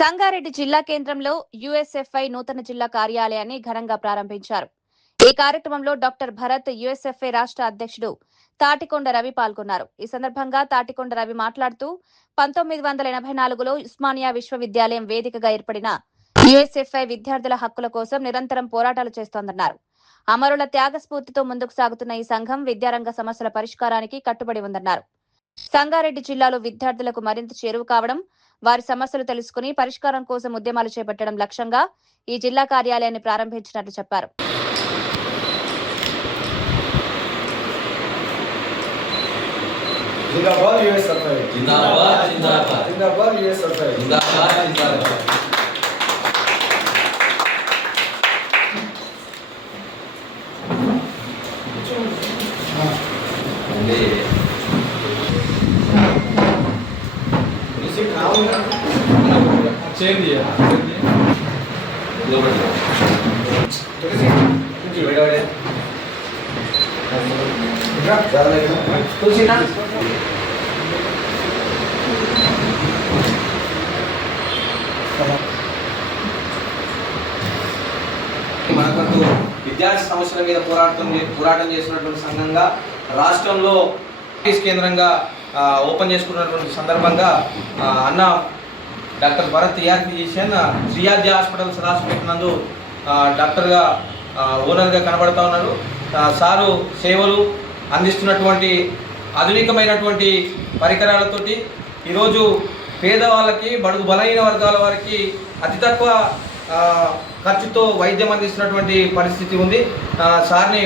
సంగారెడ్డి జిల్లా కేంద్రంలో యుఎస్ఎఫ్ఐ నూతన జిల్లా కార్యాలయాన్ని ఘనంగా ప్రారంభించారు. ఈ కార్యక్రమంలో డాక్టర్ భరత్ యుఎస్ఎఫ్ఐ రాష్ట్ర అధ్యక్షుడు తాటికొండ రవి పాల్గొన్నారు. ఈ సందర్భంగా తాటికొండ రవి మాట్లాడుతూ 1984లో ఉస్మానియా విశ్వవిద్యాలయం వేదికగా ఏర్పడిన యుఎస్ఎఫ్ఐ విద్యార్థుల హక్కుల కోసం నిరంతరం పోరాటాలు చేస్తోందన్నారు. అమరుల త్యాగ స్ఫూర్తితో ముందుకు సాగుతున్న ఈ సంఘం విద్యారంగ సమస్యల పరిష్కారానికి కట్టుబడి ఉందన్నారు. సంగారెడ్డి జిల్లాలో విద్యార్థులకు మరింత చేరువ కావడం, వారి సమస్యలు తెలుసుకుని పరిష్కారం కోసం ఉద్యమాలు చేపట్టడం లక్ష్యంగా ఈ జిల్లా కార్యాలయాన్ని ప్రారంభించినట్లు చెప్పారు. జిందాబాద్ యుఎస్ఎఫ్ఐ జిందాబాద్ జిందాబాద్ జిందాబాద్ యుఎస్ఎఫ్ఐ జిందాబాద్ జిందాబాద్ చేయండి మనకంటూ విద్యార్థి సమస్యల మీద పోరాటం చేస్తున్నటువంటి సంఘంగా రాష్ట్రంలో కేంద్రంగా ఓపెన్ చేసుకున్నటువంటి సందర్భంగా అన్న doctor Bharat physician Sriyadya hospital Sadashivpet నందు డాక్టర్గా ఓనర్గా కనబడతా ఉన్నారు. సారు సేవలు అందిస్తున్నటువంటి ఆధునికమైనటువంటి పరికరాలతోటి ఈరోజు పేదవాళ్ళకి, బడుగు బలహీన వర్గాల వారికి అతి తక్కువ ఖర్చుతో వైద్యం అందిస్తున్నటువంటి పరిస్థితి ఉంది. సార్ని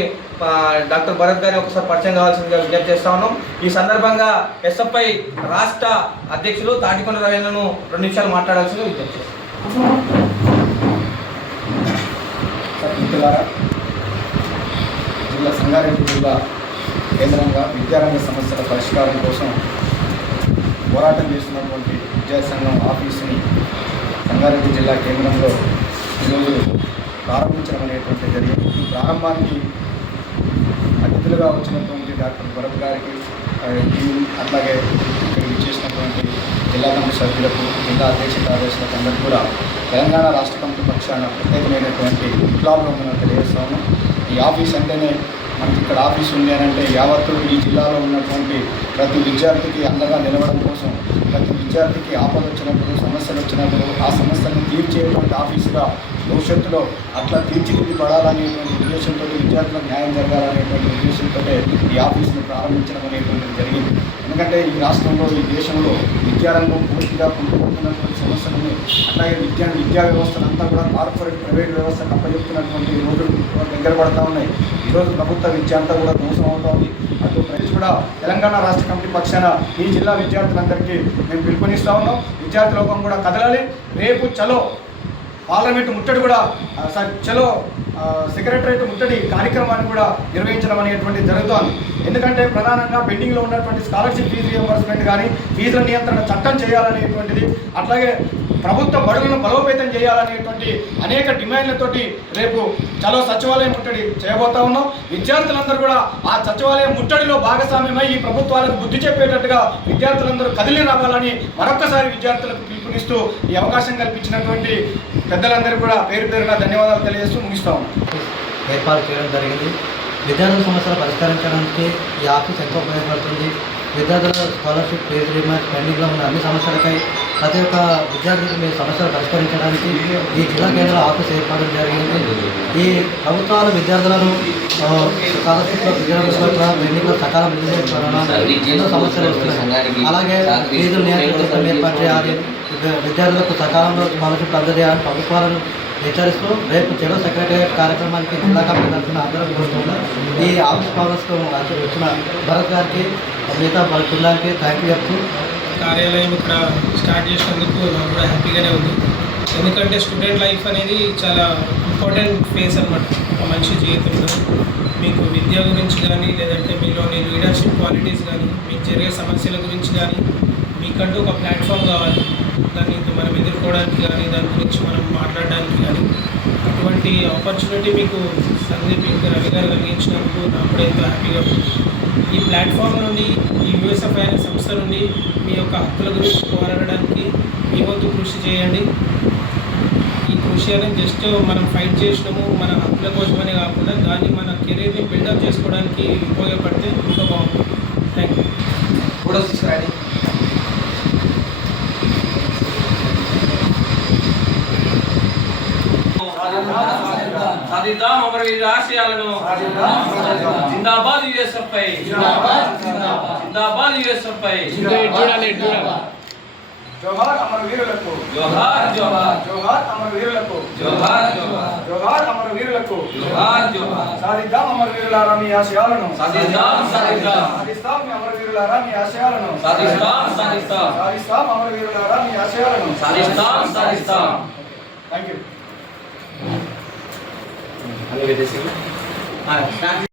డాక్టర్ భరత్ గారిని ఒకసారి పరిచయం కావాల్సిందిగా విజ్ఞప్తి చేస్తా ఉన్నాం. ఈ సందర్భంగా ఎస్ఎఫ్ఐ రాష్ట్ర అధ్యక్షులు తాటికొండ రవీంద్రను 2 నిమిషాలు మాట్లాడాల్సిందిగా విజ్ఞప్తి చేస్తాం. జిల్లా సంగారెడ్డి జిల్లా కేంద్రంగా విద్యారంగ సమస్యల పరిష్కారం కోసం పోరాటం చేస్తున్నటువంటి విద్యార్థి సంఘం ఆఫీసుని సంగారెడ్డి జిల్లా కేంద్రంలో ఈరోజు ప్రారంభించడం అనేటువంటి జరిగింది. ఈ ప్రారంభానికి అతిథులుగా వచ్చినటువంటి డాక్టర్ భరత్ గారికి, అట్లాగే ఇక్కడికి చేసినటువంటి జిల్లా కమిటీ సభ్యులకు, జిల్లా అధ్యక్ష కార్యదర్శులకు అందరికీ కూడా తెలంగాణ రాష్ట్ర కమిటీ పక్షాన ప్రత్యేకమైనటువంటి విప్లవం తెలియజేస్తాము. ఈ ఆఫీస్ అంటేనే మనకి ఇక్కడ ఆఫీస్ ఉంది అని అంటే యావత్తు ఈ జిల్లాలో ఉన్నటువంటి ప్రతి విద్యార్థికి అండగా నిలవడం కోసం, ప్రతి విద్యార్థికి ఆపద వచ్చినప్పుడు, సమస్యలు వచ్చినప్పుడు ఆ సమస్యలను తీర్చేటువంటి ఆఫీసుగా భవిష్యత్తులో అట్లా తీర్చిదిద్దబడాలనేటువంటి ఉద్దేశంతో, విద్యార్థులకు న్యాయం జరగాలనేటువంటి ఉద్దేశంతో ఈ ఆఫీసును ప్రారంభించడం అనేటువంటిది జరిగింది. ఎందుకంటే ఈ రాష్ట్రంలో, ఈ దేశంలో విద్యారంగం పూర్తిగా కుంటుకుంటున్నటువంటి సమస్యలను, అట్లాగే విద్యా వ్యవస్థనంతా కూడా కార్పొరేట్ ప్రైవేట్ వ్యవస్థకు అప్పచెప్తున్నటువంటి రోజులు దగ్గర పడతా ఉన్నాయి. ఈరోజు ప్రభుత్వ విద్య అంతా కూడా మోసం అవుతుంది. అటు ప్రజలు కూడా తెలంగాణ రాష్ట్ర కమిటీ పక్షాన ఈ జిల్లా విద్యార్థులందరికీ మేము పిలుపునిస్తూ ఉన్నాం. విద్యార్థి లోకం కూడా కదలాలి. రేపు చలో పార్లమెంటు ముట్టడి కూడా చలో సెక్రటరేట్ ముట్టడి కార్యక్రమాన్ని కూడా నిర్వహించడం అనేటువంటి జరుగుతోంది. ఎందుకంటే ప్రధానంగా పెండింగ్లో ఉన్నటువంటి స్కాలర్షిప్ ఫీజు రియంబర్స్మెంట్ కానీ, ఫీజుల నియంత్రణ చట్టం చేయాలనేటువంటిది, అట్లాగే ప్రభుత్వ బడులను బలోపేతం చేయాలనేటువంటి అనేక డిమాండ్లతోటి రేపు చలో సచివాలయం ముట్టడి చేయబోతా ఉన్నాం. విద్యార్థులందరూ కూడా ఆ సచివాలయం ముట్టడిలో భాగస్వామ్యమై ఈ ప్రభుత్వాలకు బుద్ధి చెప్పేటట్టుగా విద్యార్థులందరూ కదిలి రావాలని మరొక్కసారి విద్యార్థులకు పిలుపునిస్తూ ఈ అవకాశం కల్పించినటువంటి పెద్దలందరూ కూడా పేరు పేరున ధన్యవాదాలు తెలియజేస్తూ ముగిస్తా ఉన్నాం. ఏర్పాటు చేయడం జరిగింది. విద్యార్థుల సమస్యలు పరిష్కరించడానికి ఈ ఆఫీస్ ఎంతో ఉపయోగపడుతుంది. విద్యార్థుల స్కాలర్షిప్, ఫీజు రియంబర్స్మెంట్, పెండింగ్లో ఉన్న అన్ని సమస్యలపై ప్రతి ఒక్క విద్యార్థికి మీ సమస్యలు పరిష్కరించడానికి ఈ జిల్లా కేంద్ర ఆఫీస్ ఏర్పాటు జరిగింది. ఈ ప్రభుత్వాలు విద్యార్థులను స్కాలర్షిప్లో, పెండింగ్లో సకాలం ఎన్నో సమస్యలు వస్తున్నాయి. అలాగే ఫీజులు నియంత్రణ ఏర్పాటు చేయాలి, విద్యార్థులకు సకాలంలో స్కాలర్షిప్ అందజేయాలని ప్రభుత్వాలను హెచ్చరిస్తూ రేపు చెలో సెక్రటేరియట్ కార్యక్రమానికి జిల్లా కమిటీ తరఫున అందరూ కోరుతున్నాం. ఈ ఆఫీస్ కాంగ్రెస్కు వచ్చిన భరత్ గారికి, మిగతా బృందానికి థ్యాంక్ యూ చెప్తూ కార్యాలయం ఇక్కడ స్టార్ట్ చేసినందుకు నాకు కూడా హ్యాపీగానే ఉంది. ఎందుకంటే స్టూడెంట్ లైఫ్ అనేది చాలా ఇంపార్టెంట్ ఫేజ్ అన్నమాట ఒక మనిషి జీవితంలో. మీకు విద్య గురించి కానీ, లేదంటే మీలోని లీడర్షిప్ క్వాలిటీస్ కానీ, మీకు జరిగే సమస్యల గురించి కానీ మీకంటూ ఒక ప్లాట్ఫామ్ కావాలి. దాన్ని మనం ఎదుర్కోవడానికి కానీ, దాని గురించి మనం మాట్లాడడానికి కానీ, అటువంటి ఆపర్చునిటీ మీకు సందీప్ రవి గారు కలిగించినందుకు నాకు కూడా ఎంతో హ్యాపీగా ఉంది. ఈ ప్లాట్ఫామ్ నుండి, ఈ యుఎస్ఎఫ్ఐ అనే సంస్థ నుండి మీ యొక్క హక్కుల గురించి పోరాడడానికి మీ వంతు కృషి చేయండి. ఈ కృషి అనేది జస్ట్ మనం ఫైట్ చేసినాము మన హక్కుల కోసమనే కాకుండా దాన్ని మన కెరీర్ని బిల్డప్ చేసుకోవడానికి ఉపయోగపడితే ఇంకా బాగుంటుంది. Thank you. ఫోటోస్ తీసుకురండి. సాధిద్దాం అమరవీరుల ఆశయాలను. జిందాబాద్ యూఎస్ఎఫ్ఐ. జిందాబాద్ యూఎస్ఎఫ్ఐ. జోహార్ అమరవీరులకు. జోహార్ జోహార్. జోహార్ అమరవీరులకు. జోహార్ జోహార్. జోహార్ అమరవీరులకు. జోహార్ జోహార్. సాధిద్దాం అమరవీరులారా మీ ఆశయాలను. సాధిద్దాం సాధిద్దాం. సాధిస్తాం మీ అమరవీరులారా మీ ఆశయాలను. సాధిస్తాం సాధిస్తాం. సాధిస్తాం అమరవీరులారా మీ ఆశయాలను. సాధిస్తాం సాధిస్తాం. Thank you. అలాగే